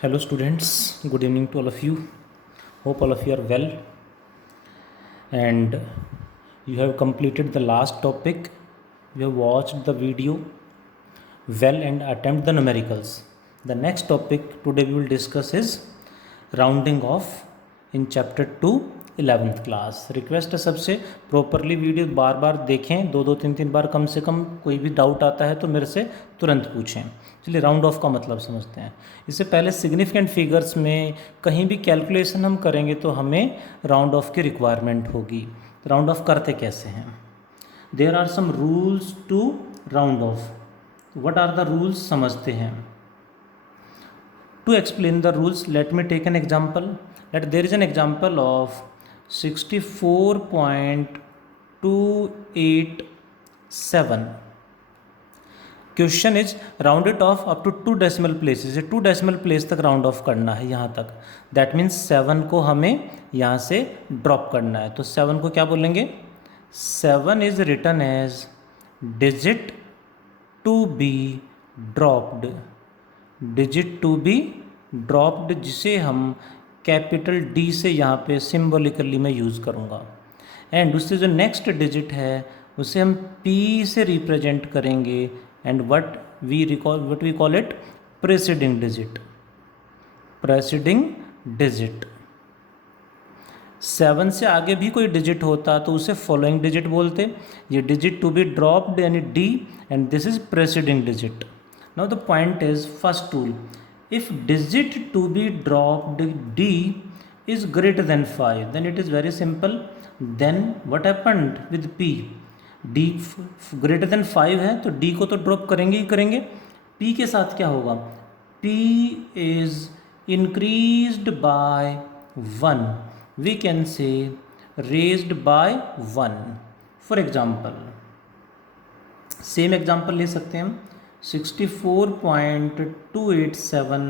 Hello students, good evening to all of you. Hope all of you are well and you have completed the last topic. You have watched the video well and attempt the numericals. The next topic today we will discuss is rounding off in chapter 2 11th class. Request है सबसे properly video बार बार देखें, दो तीन तीन बार कम से कम. कोई भी doubt आता है तो मेरे से तुरंत पूछें. चलिए राउंड ऑफ का मतलब समझते हैं. इससे पहले सिग्निफिकेंट फिगर्स में कहीं भी कैलकुलेशन हम करेंगे तो हमें राउंड ऑफ की रिक्वायरमेंट होगी. राउंड ऑफ करते कैसे हैं? There are some rules to round off. What are the rules समझते हैं. To explain the rules, let me take an example. That there is an example of 64.287. Question is round it off up to 2 decimal places. 2 decimal place तक round off करना है यहाँ तक. That means 7 को हमें यहाँ से ड्रॉप करना है. तो 7 को क्या बोलेंगे? 7 is written as digit to be dropped. Digit to be dropped जिसे हम कैपिटल डी से यहाँ पे सिम्बॉलिकली मैं यूज़ करूँगा. एंड उससे जो नेक्स्ट डिजिट है उसे हम पी से रिप्रेजेंट करेंगे. And what we call it preceding digit. Preceding digit. 7 से आगे भी कोई डिजिट होता तो उसे फॉलोइंग डिजिट बोलते. ये डिजिट टू बी ड्रॉप्ड यानी D and this is presiding digit. Now the point is, first rule, if digit to be dropped d is greater than 5, then it is very simple. Then what happened with p? d greater than 5 है तो d को तो drop करेंगे ही करेंगे. p के साथ क्या होगा? p is increased by 1. We can say raised by 1. For example, same example ले सकते हैं हम. 64.287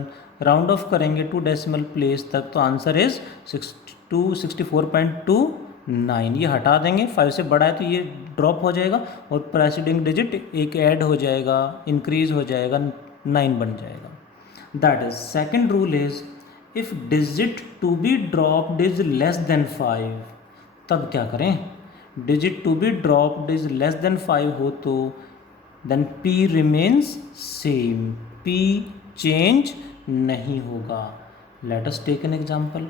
राउंड ऑफ करेंगे 2 डेसिमल प्लेस तक तो आंसर इज 64.29. ये हटा देंगे, 5 से बड़ा है तो ये ड्रॉप हो जाएगा और प्रेसिडिंग डिजिट एक ऐड हो जाएगा, इंक्रीज हो जाएगा, 9 बन जाएगा. That is second rule is if digit to be dropped is less than 5. तब क्या करें? Digit to be dropped is less than 5 हो तो then p remains same. p change नहीं होगा. Let us take an example.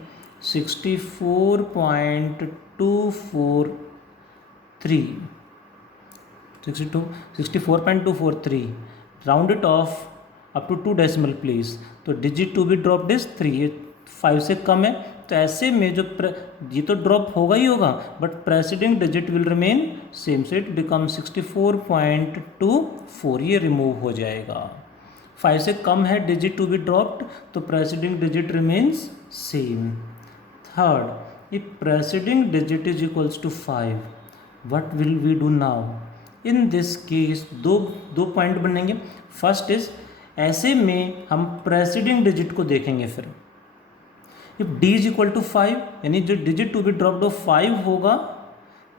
64.243 round it off up to 2 decimal place. तो digit to be dropped is 3. ये 5 से कम है तो ऐसे में जो ये तो ड्रॉप होगा ही होगा but preceding digit will remain same. So it become 64.24. ये रिमूव हो जाएगा. 5 से कम है डिजिट टू बी ड्रॉप्ड तो preceding digit remains same. Third, if preceding digit is equals to 5 what will we do now? In this case दो point बनेंगे. First is ऐसे में हम प्रेसिडिंग डिजिट को देखेंगे. फिर if d is equal to 5 यानी जो digit to be dropped off 5 होगा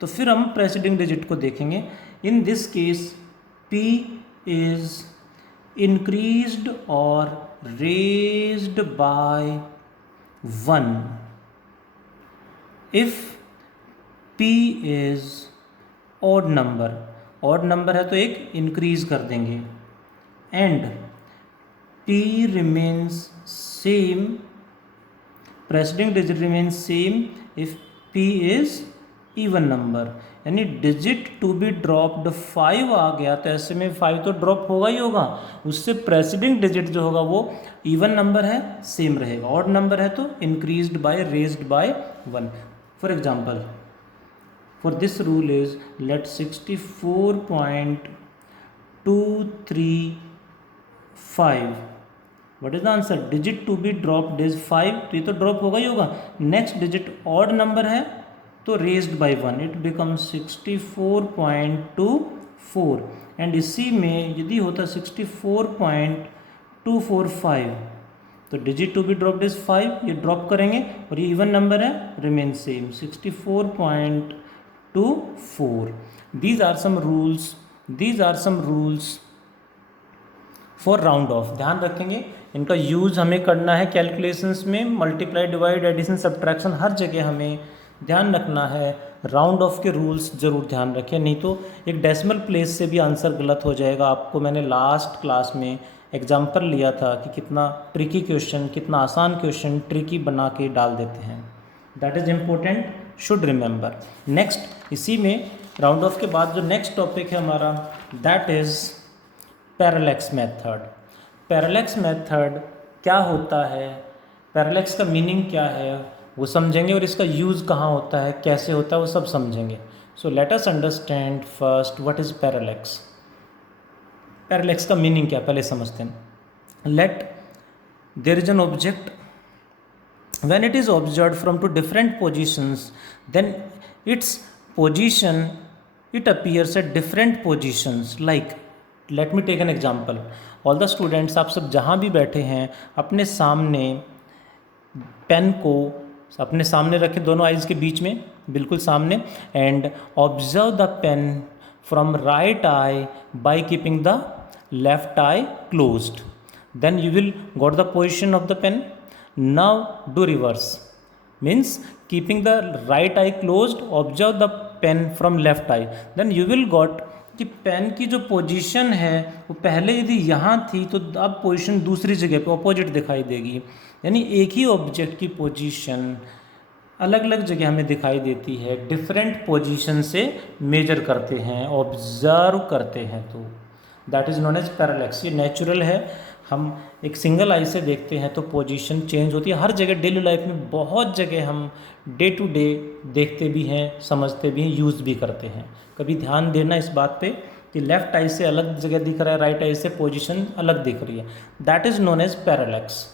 तो फिर हम प्रेसिडिंग डिजिट को देखेंगे. In this case p is increased और raised by 1. If p is odd number है तो एक इंक्रीज कर देंगे. And p remains same, preceding digit remains same if p is even number. यानी डिजिट टू बी ड्रॉप्ड 5 आ गया तो ऐसे में 5 तो ड्रॉप होगा ही होगा. उससे प्रेसिडिंग डिजिट जो होगा वो इवन नंबर है सेम रहेगा. ऑड नंबर है तो increased by raised by 1. For example, for this rule is let 64.235. What is the answer? Digit to be dropped is 5. तो ये तो ड्रॉप होगा ही होगा. नेक्स्ट डिजिट ऑड नंबर है तो raised by 1. It become 64.24. And इसी में यदि होता 64.245 तो digit to be dropped is 5. ये ड्रॉप करेंगे और ये इवन नंबर है, remain same 64.24. These are some rules for round off. ध्यान रखेंगे इनका यूज़ हमें करना है कैलकुलेशंस में, मल्टीप्लाई, डिवाइड, एडिशन, सब्ट्रैक्शन, हर जगह हमें ध्यान रखना है। राउंड ऑफ के रूल्स ज़रूर ध्यान रखें, नहीं तो एक डेसिमल प्लेस से भी आंसर गलत हो जाएगा। आपको मैंने लास्ट क्लास में एग्जाम्पल लिया था कि कितना ट्रिकी क्वेश्चन, कितना आसान क्वेश्चन ट्रिकी बना के डाल देते हैं। That is important, should remember. Next, इसी में राउंड ऑफ के बाद जो नेक्स्ट टॉपिक है हमारा, that is parallax method. Parallax method क्या होता है, पैरेलैक्स का मीनिंग क्या है वो समझेंगे, और इसका यूज़ कहाँ होता है, कैसे होता है, वो सब समझेंगे। So let us understand first what is parallax. Parallax का मीनिंग क्या, पहले समझते हैं। Let there is an object, when it is observed from two different positions, then its position, it appears at different positions. Like, let me take an example. All the students, आप सब जहाँ भी बैठे हैं, अपने सामने पेन को अपने सामने रखें, दोनों आइज़ के बीच में, बिल्कुल सामने, and observe the pen from right eye by keeping the left eye closed, then you will got the position of the pen. Now do reverse, means keeping the right eye closed, observe the pen from left eye, then you will got कि pen की जो position है वो पहले यदि यहाँ थी तो अब पोजीशन दूसरी जगह पे अपोजिट दिखाई देगी। यानी एक ही ऑब्जेक्ट की पोजीशन अलग अलग जगह हमें दिखाई देती है, डिफरेंट पोजीशन से मेजर करते हैं, ऑब्जर्व करते हैं, तो that is known as parallax. ये नेचुरल है, हम एक सिंगल आई से देखते हैं तो पोजीशन चेंज होती है हर जगह। डेली लाइफ में बहुत जगह हम डे टू डे देखते भी हैं, समझते भी हैं, यूज़ भी करते हैं। कभी ध्यान देना इस बात पे कि लेफ़्ट आई से अलग जगह दिख रहा है, राइट आई से पोजीशन अलग दिख रही है, that is known as parallax.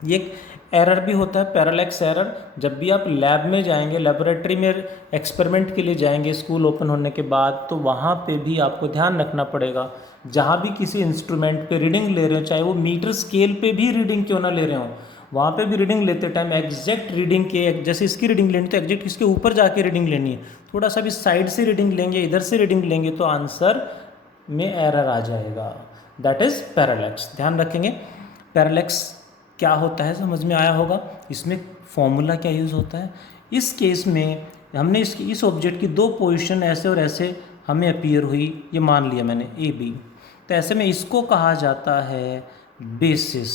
ये एक एरर भी होता है, पैरेलैक्स एरर। जब भी आप लैब में जाएंगे, लेबोरेटरी में एक्सपेरिमेंट के लिए जाएंगे स्कूल ओपन होने के बाद, तो वहाँ पे भी आपको ध्यान रखना पड़ेगा, जहाँ भी किसी इंस्ट्रूमेंट पे रीडिंग ले रहे हो, चाहे वो मीटर स्केल पे भी रीडिंग क्यों ना ले रहे हो, वहाँ पे भी रीडिंग लेते टाइम एग्जैक्ट रीडिंग के, जैसे इसकी रीडिंग लेनी तो एग्जैक्ट इसके ऊपर जाके रीडिंग लेनी है। थोड़ा सा भी साइड से रीडिंग लेंगे, इधर से रीडिंग लेंगे तो आंसर में एरर आ जाएगा। दैट इज़ पैरेलैक्स, ध्यान रखेंगे। पैरेलैक्स क्या होता है समझ में आया होगा। इसमें फॉर्मूला क्या यूज़ होता है, इस केस में हमने इस ऑब्जेक्ट की दो पोजीशन ऐसे और ऐसे हमें अपीयर हुई, ये मान लिया मैंने ए बी, तो ऐसे में इसको कहा जाता है basis,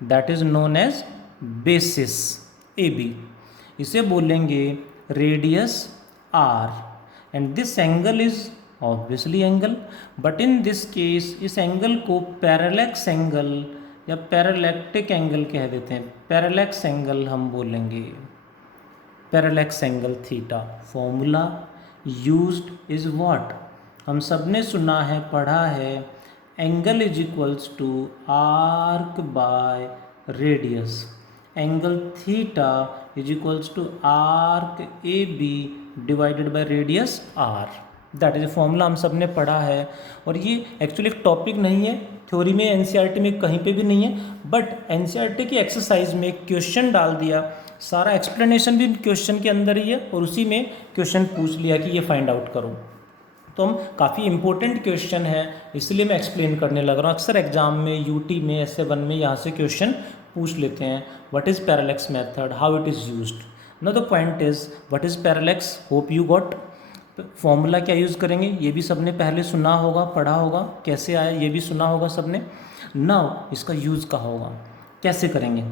that is known as basis A B. इसे बोलेंगे radius R, and this angle is obviously angle, but in this case इस एंगल को पैरेलैक्स एंगल या पैरेलैक्टिक एंगल कह देते हैं। पैरेलैक्स एंगल हम बोलेंगे, parallax angle theta. Formula used is what, हम सब ने सुना है, पढ़ा है, angle is equals to arc by radius. Angle theta is equals to arc A B divided by radius R. That is a formula, हम सब ने पढ़ा है। और ये एक्चुअली एक टॉपिक नहीं है, थ्योरी में एनसीईआरटी में कहीं पे भी नहीं है, बट एनसीईआरटी की एक्सरसाइज में क्वेश्चन डाल दिया, सारा एक्सप्लेनेशन भी क्वेश्चन के अंदर ही है, और उसी में क्वेश्चन पूछ लिया कि ये फाइंड आउट करो। तो हम काफ़ी इंपॉर्टेंट क्वेश्चन है, इसलिए मैं एक्सप्लेन करने लग रहा हूँ। अक्सर एग्जाम में यूटी में ऐसे 1 में यहाँ से क्वेश्चन पूछ लेते हैं, what is parallax method, how it is used. Now the point is what is parallax, hope you got. Formula क्या यूज़ करेंगे ये भी सबने पहले सुना होगा, पढ़ा होगा, कैसे आया ये भी सुना होगा सबने। नाउ इसका यूज़ कहाँ होगा, कैसे करेंगे।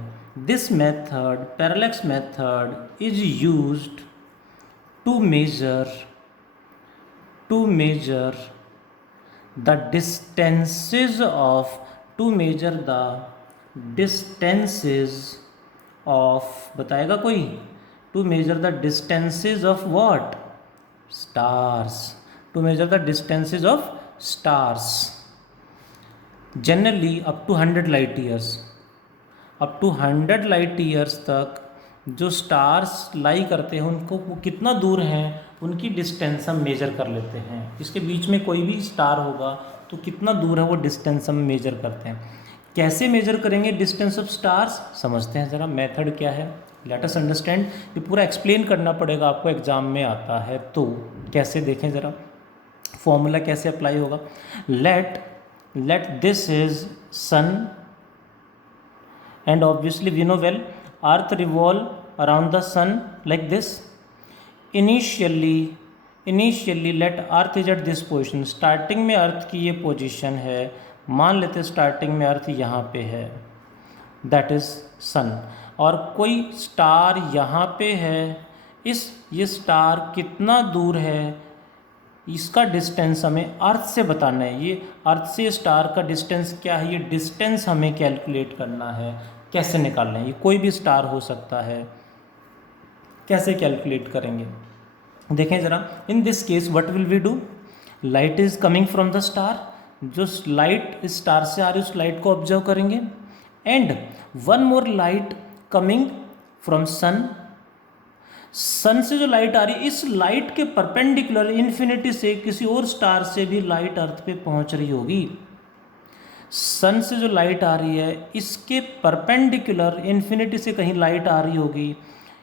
This method, parallax method is used to measure the distances of बताएगा कोई, to measure the distances of what, stars, to measure the distances of stars, generally up to 100 light years, up to 100 light years तक जो stars लाई करते हैं उनको वो कितना दूर हैं उनकी डिस्टेंस हम मेजर कर लेते हैं। इसके बीच में कोई भी स्टार होगा तो कितना दूर है वो डिस्टेंस हम मेजर करते हैं। कैसे मेजर करेंगे डिस्टेंस ऑफ स्टार्स, समझते हैं ज़रा मेथड क्या है, लेट अस अंडरस्टैंड। ये पूरा एक्सप्लेन करना पड़ेगा आपको, एग्जाम में आता है तो कैसे देखें ज़रा, फॉर्मूला कैसे अप्लाई होगा। Let this is sun and obviously we know well earth revolve around the sun like this. Initially let earth is at this position, starting में अर्थ की ये पोजीशन है, मान लेते स्टार्टिंग में अर्थ यहाँ पे है, दैट इज सन, और कोई स्टार यहाँ पे है, ये स्टार कितना दूर है, इसका डिस्टेंस हमें अर्थ से बताना है। ये अर्थ से स्टार का डिस्टेंस क्या है, ये डिस्टेंस हमें कैलकुलेट करना है। कैसे निकालना है, ये कोई भी स्टार हो सकता है, कैसे कैलकुलेट करेंगे देखें ज़रा। In this case what will we do, light is coming from the star, जो लाइट इस स्टार से आ रही है उस लाइट को ऑब्जर्व करेंगे, and one more light coming from sun, sun से जो लाइट आ रही है इस लाइट के परपेंडिकुलर इन्फिनिटी से किसी और स्टार से भी लाइट अर्थ पे पहुंच रही होगी। सन से जो लाइट आ रही है इसके परपेंडिकुलर इन्फिनिटी से कहीं लाइट आ रही होगी,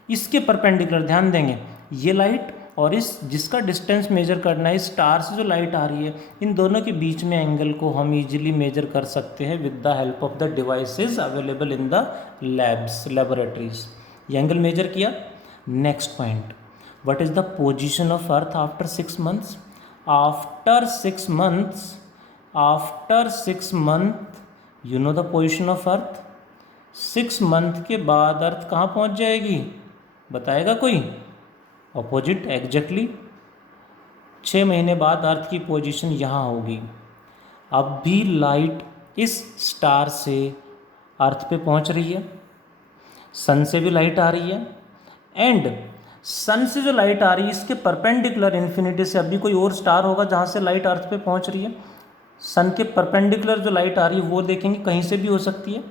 इसके परपेंडिकुलर ध्यान देंगे ये लाइट और इस जिसका डिस्टेंस मेजर करना है इस स्टार से जो लाइट आ रही है, इन दोनों के बीच में एंगल को हम इजीली मेजर कर सकते हैं with the help of the devices available in the laboratories. ये एंगल मेजर किया। Next point, what is the position of earth after 6 months? After 6 month you know the position of earth. 6 month के बाद अर्थ कहाँ पहुँच जाएगी, बताएगा कोई? Opposite exactly, 6 महीने बाद अर्थ की पोजीशन यहाँ होगी। अब भी लाइट इस स्टार से अर्थ पे पहुँच रही है, सन से भी लाइट आ रही है, एंड सन से जो लाइट आ रही है इसके परपेंडिकुलर इन्फिनिटी से अभी कोई और स्टार होगा जहाँ से लाइट अर्थ पे पहुँच रही है, सन के परपेंडिकुलर जो लाइट आ रही है वो देखेंगे कहीं से भी हो सकती है।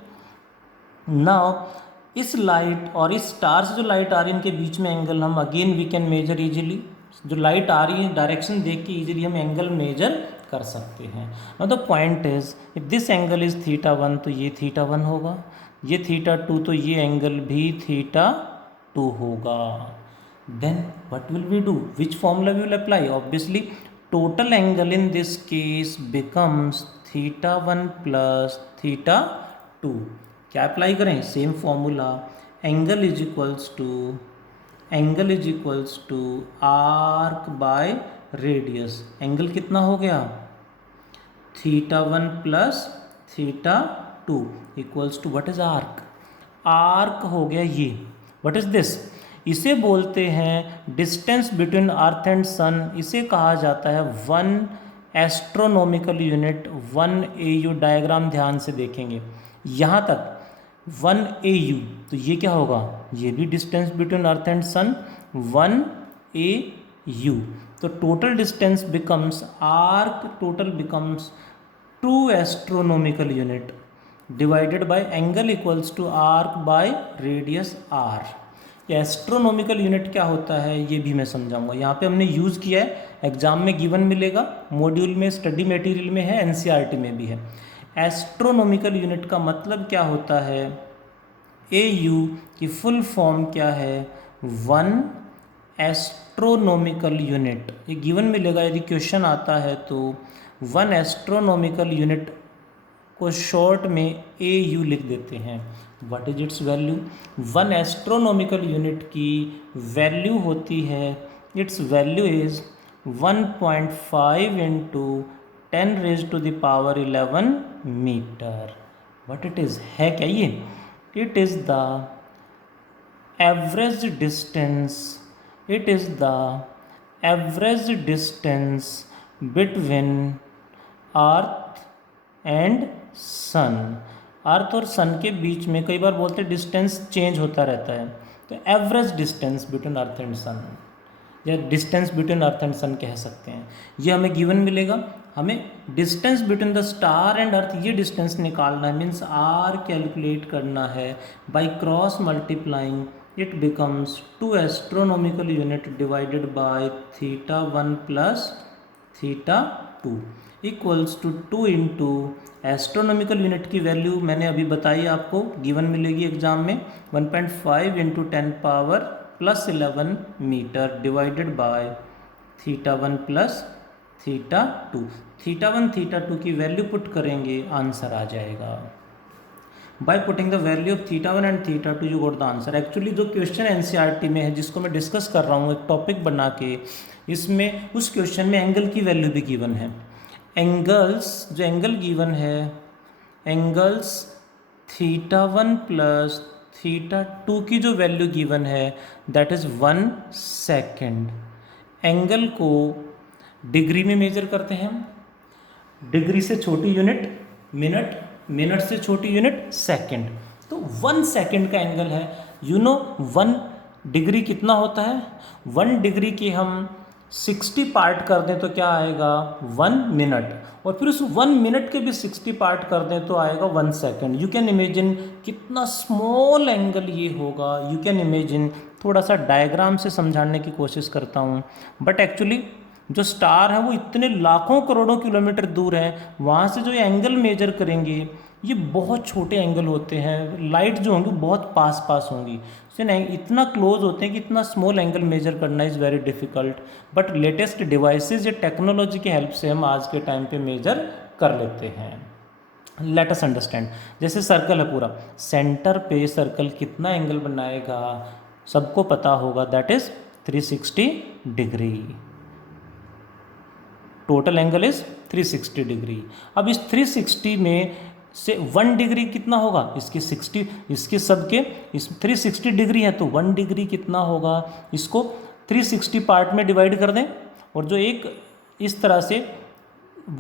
नाउ इस लाइट और इस स्टार से जो लाइट आ रही है इनके बीच में एंगल हम again we can measure easily, जो लाइट आ रही है डायरेक्शन देख के इजीली हम एंगल मेजर कर सकते हैं। Now the point is if this angle is θ1 तो ये θ1 होगा, ये θ2 तो ये एंगल भी θ2 होगा। Then what will we do, which formula we will apply? Obviously total angle in this case becomes θ1 plus θ2। क्या अप्लाई करें? Same formula, angle is equals to arc by radius. Angle कितना हो गया? θ1 plus θ2 equals to what is arc? Arc हो गया ये, what is this? इसे बोलते हैं distance between earth and sun, इसे कहा जाता है 1 एस्ट्रोनॉमिकल यूनिट, 1 AU। डायग्राम ध्यान से देखेंगे यहाँ तक 1 AU, तो ये क्या होगा? ये भी distance between earth and sun 1 AU। तो total distance becomes arc, total becomes 2 astronomical unit divided by angle equals to arc by radius r। Astronomical unit क्या होता है ये भी मैं समझाऊंगा। यहाँ पे हमने यूज़ किया है, एग्जाम में गिवन मिलेगा, मॉड्यूल में स्टडी मटेरियल में है, NCERT में भी है। एस्ट्रोनॉमिकल यूनिट का मतलब क्या होता है? AU की फुल फॉर्म क्या है? 1 एस्ट्रोनॉमिकल यूनिट। ये गिवन मिलेगा, यदि क्वेश्चन आता है तो 1 एस्ट्रोनॉमिकल यूनिट को शॉर्ट में AU लिख देते हैं। What is its value? 1 astronomical unit की वैल्यू होती है, its value is 1.5 into 10 raise to the power 11 metre. What it is है क्या ये? It is the average distance, it is the average distance between earth and sun. Earth और sun के बीच में कई बार बोलते हैं डिस्टेंस चेंज होता रहता है, तो average distance between earth and sun या distance between earth and sun कह सकते हैं। ये हमें गिवन मिलेगा, हमें distance between the star and earth ये डिस्टेंस निकालना है, मीन्स आर कैलकुलेट करना है। By cross multiplying it becomes 2 astronomical unit divided by θ1 plus θ2 equals to 2 into astronomical unit की वैल्यू मैंने अभी बताई आपको, गिवन मिलेगी एग्जाम में 1.5 into 10 power plus 11 metre divided by θ1 plus θ2। θ1 θ2 की वैल्यू पुट करेंगे, आंसर आ जाएगा। By putting the value of theta one and theta two you got the answer. Actually जो क्वेश्चन एनसीईआरटी में है जिसको मैं डिस्कस कर रहा हूँ एक टॉपिक बना के, इसमें उस क्वेश्चन में एंगल की वैल्यू भी गिवन है। एंगल्स जो एंगल गिवन है, angles theta one plus theta two की जो वैल्यू गिवन है दैट इज़ 1 सेकेंड। एंगल को डिग्री में मेजर करते हैं हम, डिग्री से छोटी यूनिट मिनट, मिनट से छोटी यूनिट सेकंड। तो 1 सेकंड का एंगल है। यू नो 1 डिग्री कितना होता है? 1 डिग्री की हम 60 पार्ट कर दें तो क्या आएगा? 1 मिनट। और फिर उस 1 मिनट के भी 60 पार्ट कर दें तो आएगा 1 सेकंड। यू कैन इमेजिन कितना स्मॉल एंगल ये होगा। यू कैन इमेजिन, थोड़ा सा डायग्राम से समझाने की कोशिश करता हूँ, बट एक्चुअली जो स्टार है वो इतने लाखों करोड़ों किलोमीटर दूर है, वहाँ से जो ये एंगल मेजर करेंगे ये बहुत छोटे एंगल होते हैं। लाइट जो होंगी बहुत पास पास होंगी, सो इतना क्लोज होते हैं कि इतना स्मॉल एंगल मेजर करना is very difficult. But latest devices या टेक्नोलॉजी की हेल्प से हम आज के टाइम पे मेजर कर लेते हैं। लेट अस अंडरस्टैंड, जैसे सर्कल है पूरा, सेंटर पे सर्कल कितना एंगल बनाएगा सबको पता होगा, that is 360 degree. Total angle is 360 degree. अब इस 360 में से 1 डिग्री कितना होगा? इसके 60, इसके सबके इस 360 डिग्री है तो 1 डिग्री कितना होगा? इसको 360 पार्ट में डिवाइड कर दें, और जो एक इस तरह से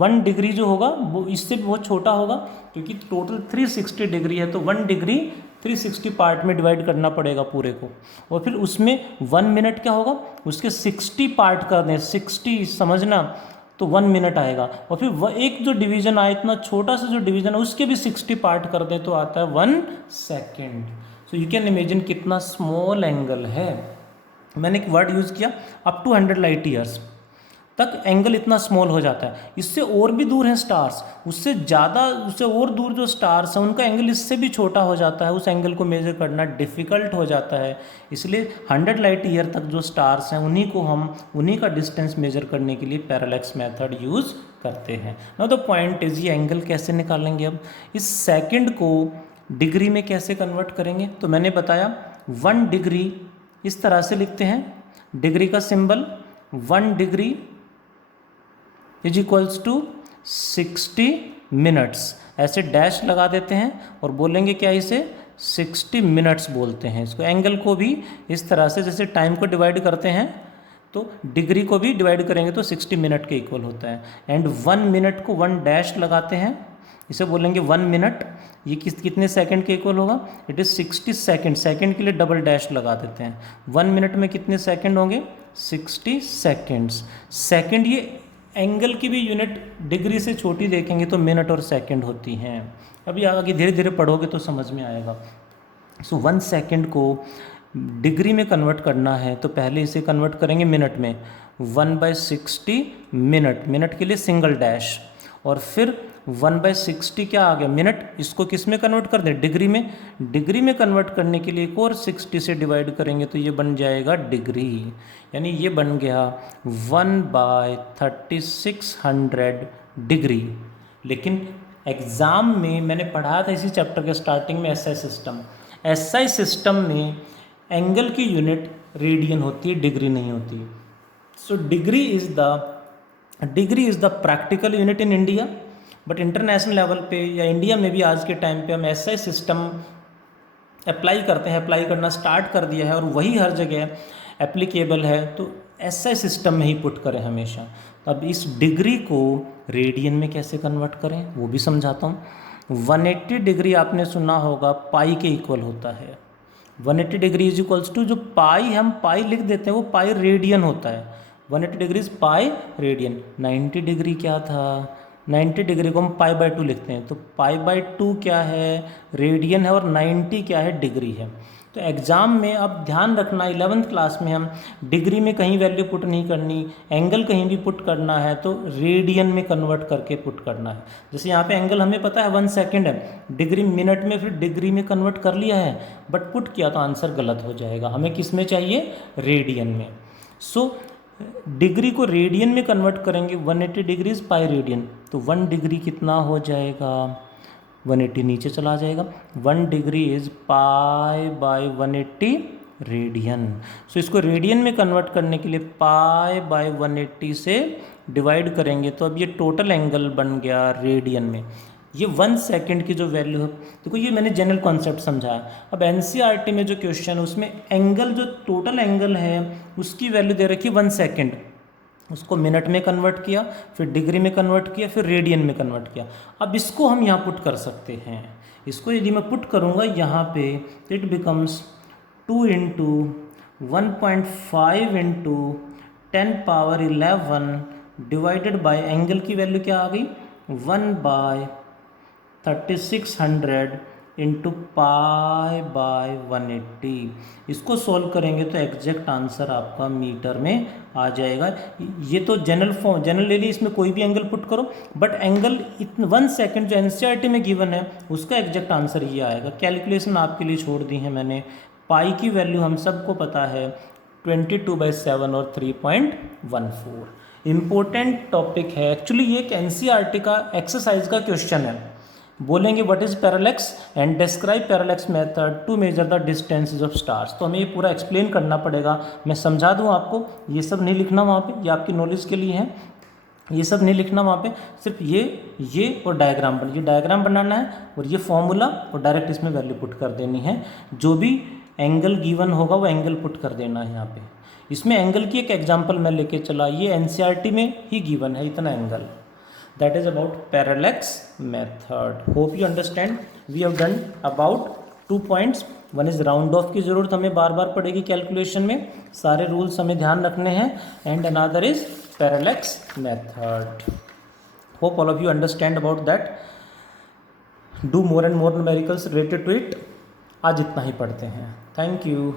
1 डिग्री जो होगा वो इससे भी बहुत छोटा होगा, क्योंकि टोटल 360 डिग्री है तो 1 डिग्री 360 पार्ट में डिवाइड करना पड़ेगा पूरे को। और फिर उसमें 1 मिनट क्या होगा? उसके 60 पार्ट कर दें, 60 समझना, तो 1 मिनट आएगा। और फिर एक जो डिवीजन आया, इतना छोटा सा जो डिवीजन है उसके भी 60 पार्ट कर दें तो आता है 1 second. So you can imagine कितना स्मॉल एंगल है। मैंने एक वर्ड यूज़ किया, अप टू 100 लाइट ईयर्स तक एंगल इतना स्मॉल हो जाता है। इससे और भी दूर हैं स्टार्स, उससे ज़्यादा, उससे और दूर जो स्टार्स हैं उनका एंगल इससे भी छोटा हो जाता है, उस एंगल को मेजर करना डिफ़िकल्ट हो जाता है। इसलिए 100 लाइट ईयर तक जो स्टार्स हैं उन्हीं को हम, उन्हीं का डिस्टेंस मेजर करने के लिए पैरेलैक्स मेथड यूज़ करते हैं। नाउ द पॉइंट इज, ये एंगल कैसे निकालेंगे? अब इस सेकेंड को डिग्री में कैसे कन्वर्ट करेंगे? तो मैंने बताया 1 डिग्री इस तरह से लिखते हैं, डिग्री का symbol 1 degree is equals to 60 minutes, ऐसे डैश लगा देते हैं और बोलेंगे क्या, इसे 60 मिनट्स बोलते हैं इसको। एंगल को भी इस तरह से, जैसे टाइम को डिवाइड करते हैं तो डिग्री को भी डिवाइड करेंगे तो 60 मिनट के इक्वल होता है। एंड 1 मिनट को 1 डैश लगाते हैं, इसे बोलेंगे 1 मिनट। ये कितने सेकंड के इक्वल होगा? It is 60 second. सेकंड के लिए डबल डैश लगा देते हैं। 1 मिनट में कितने सेकंड होंगे? 60 सेकंड्स। सेकंड, ये एंगल की भी यूनिट डिग्री से छोटी देखेंगे तो मिनट और सेकंड होती हैं। अभी आगे धीरे धीरे पढ़ोगे तो समझ में आएगा। सो 1 सेकंड को डिग्री में कन्वर्ट करना है तो पहले इसे कन्वर्ट करेंगे मिनट में, 1/60 मिनट। मिनट के लिए सिंगल डैश, और फिर 1/60 क्या आ गया? मिनट। इसको किस में कन्वर्ट कर दें? डिग्री में। डिग्री में कन्वर्ट करने के लिए एक और 60 से डिवाइड करेंगे तो ये बन जाएगा डिग्री, यानी ये बन गया 1/3600 डिग्री। लेकिन एग्ज़ाम में मैंने पढ़ाया था इसी चैप्टर के स्टार्टिंग में एसआई सिस्टम। एसआई सिस्टम में एंगल की यूनिट रेडियन होती है, डिग्री नहीं होती। So degree is the practical unit in India, but international level पे या इंडिया में भी आज के टाइम पे हम एसआई सिस्टम अप्लाई करते हैं, अप्लाई करना स्टार्ट कर दिया है और वही हर जगह एप्लीकेबल है, तो एसआई सिस्टम में ही पुट करें हमेशा। तो अब इस डिग्री को रेडियन में कैसे कन्वर्ट करें वो भी समझाता हूँ। 180 डिग्री आपने सुना होगा पाई के इक्वल होता है। 180 डिग्री इज इक्वल्स टू, जो पाई हम पाई लिख देते हैं वो पाई रेडियन होता है। 180 degree is pi radian. 90 degree क्या था? 90 डिग्री को हम π/2 लिखते हैं, तो π/2 क्या है? रेडियन है, और 90 क्या है? डिग्री है। तो एग्ज़ाम में अब ध्यान रखना, 11th क्लास में हम डिग्री में कहीं वैल्यू पुट नहीं करनी, एंगल कहीं भी पुट करना है तो रेडियन में कन्वर्ट करके पुट करना है। जैसे यहाँ पे एंगल हमें पता है 1 सेकेंड है, डिग्री मिनट में फिर डिग्री में कन्वर्ट कर लिया है, बट पुट किया तो आंसर गलत हो जाएगा। हमें किस में चाहिए? रेडियन में। सो डिग्री को रेडियन में कन्वर्ट करेंगे, 180 डिग्रीज पाई रेडियन, तो 1 डिग्री कितना हो जाएगा? 180 नीचे चला जाएगा। 1 degree is pi by 180 radian. So इसको रेडियन में कन्वर्ट करने के लिए पाई बाय 180 से डिवाइड करेंगे तो अब ये टोटल एंगल बन गया रेडियन में। ये 1 सेकंड की जो वैल्यू है, देखो ये मैंने जनरल कॉन्सेप्ट समझाया। अब एनसीईआरटी में जो क्वेश्चन है उसमें एंगल, जो टोटल एंगल है उसकी वैल्यू दे रखी है 1 सेकंड, उसको मिनट में कन्वर्ट किया, फिर डिग्री में कन्वर्ट किया, फिर रेडियन में कन्वर्ट किया। अब इसको हम यहाँ पुट कर सकते हैं। इसको यदि मैं पुट करूँगा यहाँ पे तो it becomes 2 into 1.5 into 10⁻11 divided by angle की वैल्यू क्या आ गई 1/3600 इंटू पाई बाय 180। इसको सॉल्व करेंगे तो एग्जैक्ट आंसर आपका मीटर में आ जाएगा। ये तो जनरल ले ली, इसमें कोई भी एंगल पुट करो, बट एंगल 1 सेकंड जो एनसीईआरटी में गिवन है उसका एग्जैक्ट आंसर ये आएगा। कैलकुलेशन आपके लिए छोड़ दी है मैंने। पाई की वैल्यू हम सबको पता है 22/7 और 3.14। इम्पोर्टेंट टॉपिक है एक्चुअली, ये एक एनसीईआरटी का एक्सरसाइज का क्वेश्चन है। बोलेंगे what is parallax and describe parallax method to measure the distances of stars. तो हमें ये पूरा एक्सप्लेन करना पड़ेगा। मैं समझा दूँ आपको, ये सब नहीं लिखना वहाँ पे, ये आपकी नॉलेज के लिए है, ये सब नहीं लिखना वहाँ पे, सिर्फ ये और डायग्राम ये डायग्राम बनाना है और ये फॉर्मूला और डायरेक्ट इसमें वैल्यू पुट कर देनी है। जो भी एंगल गिवन होगा वो एंगल पुट कर देना है यहाँ पे। इसमें एंगल की एक एग्जांपल मैं लेके चला, ये एनसीईआरटी में ही गिवन है इतना एंगल। That is about parallax method. Hope you understand. We have done about 2 points. One is round off की ज़रूरत हमें बार बार पड़ेगी कैलकुलेशन में, सारे रूल्स हमें ध्यान रखने हैं, and another is parallax method. Hope all of you understand about that. Do more and more numericals related to it. आज इतना ही पढ़ते हैं। Thank you.